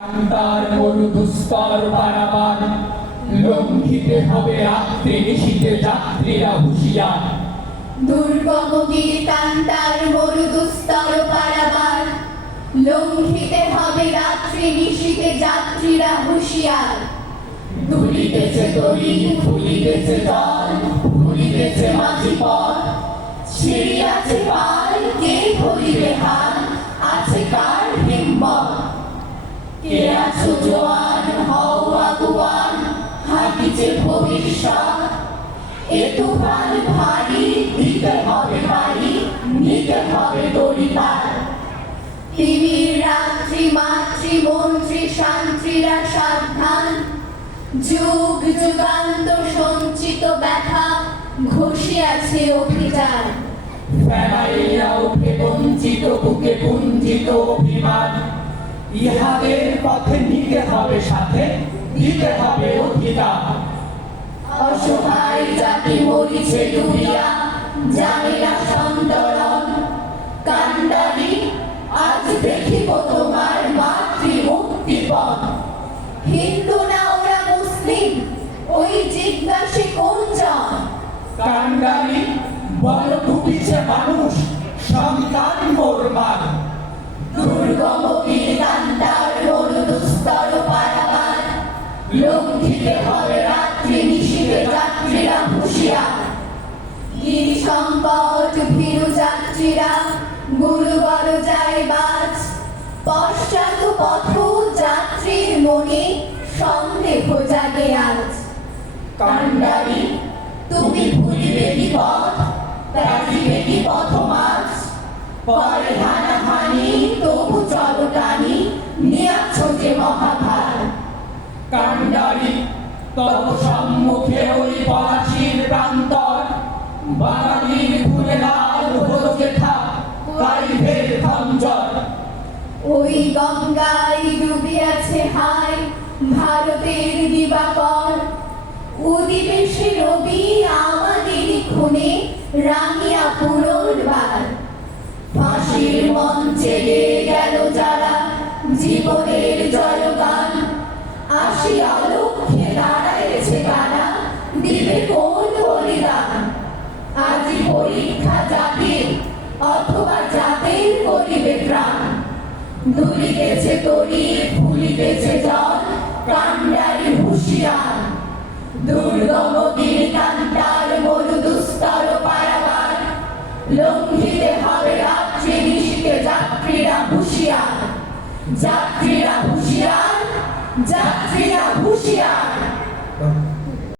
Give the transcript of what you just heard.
কান্তার মরুদুস্তর পারাবার লঙ্ঘিতে হবে রাত্রে নিশীথে যাত্রীরা হুঁশিয়ার। দুর্গম গির কান্তার মরুদুস্তর পারাবার লঙ্ঘিতে হবে রাত্রি নিশীথে যাত্রীরা হুঁশিয়ার। দুলিতেছে তরি ফুলিতেছে জল ভুলিতেছে মাঝি পথ, ছিড়িয়াছে পাল কে ধরিবে হাল, আছে কার হিম্মত। কে আছো জোয়ান হও আগুয়ান, হাঁটিছে ভবিষ্যৎ। এ তুফান ভারী, দিতে হবে বাড়ি, নিতে হবে দড়ি পার। তিমির রাত্রি মাতৃ মন্ত্রী শান্ত্রীরা সাবধান, যুগ যুগান্ত সঞ্চিত ব্যথা ঘষিয়াছে অভিযান। ফেরাইয়া উঠে বঞ্চিত বুকে কুঞ্চিত অভিমান। ইহাদের পথে নিতে হবে সাথে, দিতে হবে অধিকার। অসহায় জাতি মরিছে ডুবিয়া, জানে না সন্তরণ। কান্ডারি আজ দেখিব তোমার মাতৃ মুক্তিপণ। হিন্দু না ওরা মুসলিম, ওই জিজ্ঞাসে কোনজন? কান্ডারি বল ডুবিছে মানুষ, সন্তান মোরমান। দুর্গম গির কান্তার মরুদুস্তর পারাবার লঙ্ঘিতে হবে রাত্রি নিশীথে যাত্রীরা হুঁশিয়ার। গিরি সংকট ভীরু যাত্রীরা গুরুবর যায় বাজ, পশ্চাৎ পথ যাত্রীর মনে সন্দেহ জাগে আজ। কান্ডারি তুমি ভুলিবে কি পথ, ত্যাজিবে কি পথ মাঝ। পরে হানাহানি তবু চলো টানি, নিয়াচ্ছ যে মহাভার। কান্ডারি তব সম্মুখে ওই পলাশির প্রান্তর, বাঙালির ঘুরে লাল হলো যেথা কাইভের খঞ্জর। ওই গঙ্গায় ডুবিয়াছে হায় ভারতের দিবাকর। উদিবে সে রবি আমাদের খুনে রাঙিয়া পুনর্বার। ফাঁসির মঞ্চে গেয়ে গেল যারা জীবনের জয়গান, আসিয়া লক্ষ্যে দাঁড়াইছে কারা, দিবে কোন বলিদান। আজি পরীক্ষা জাতির অথবা জাতের করিবে প্রাণ। দুলিতেছে তরি ফুলিতেছে জল, কান্ডারি হুঁশিয়ার। দুর্গম গির কান্তার মরুদুস্তর পারাবার লঙ্ঘিতে হবে রাত্রি নিশীথে যাত্রীরা হুঁশিয়ার। যাত্রীরা হুঁশিয়ার, যাত্রীরা হুঁশিয়ার।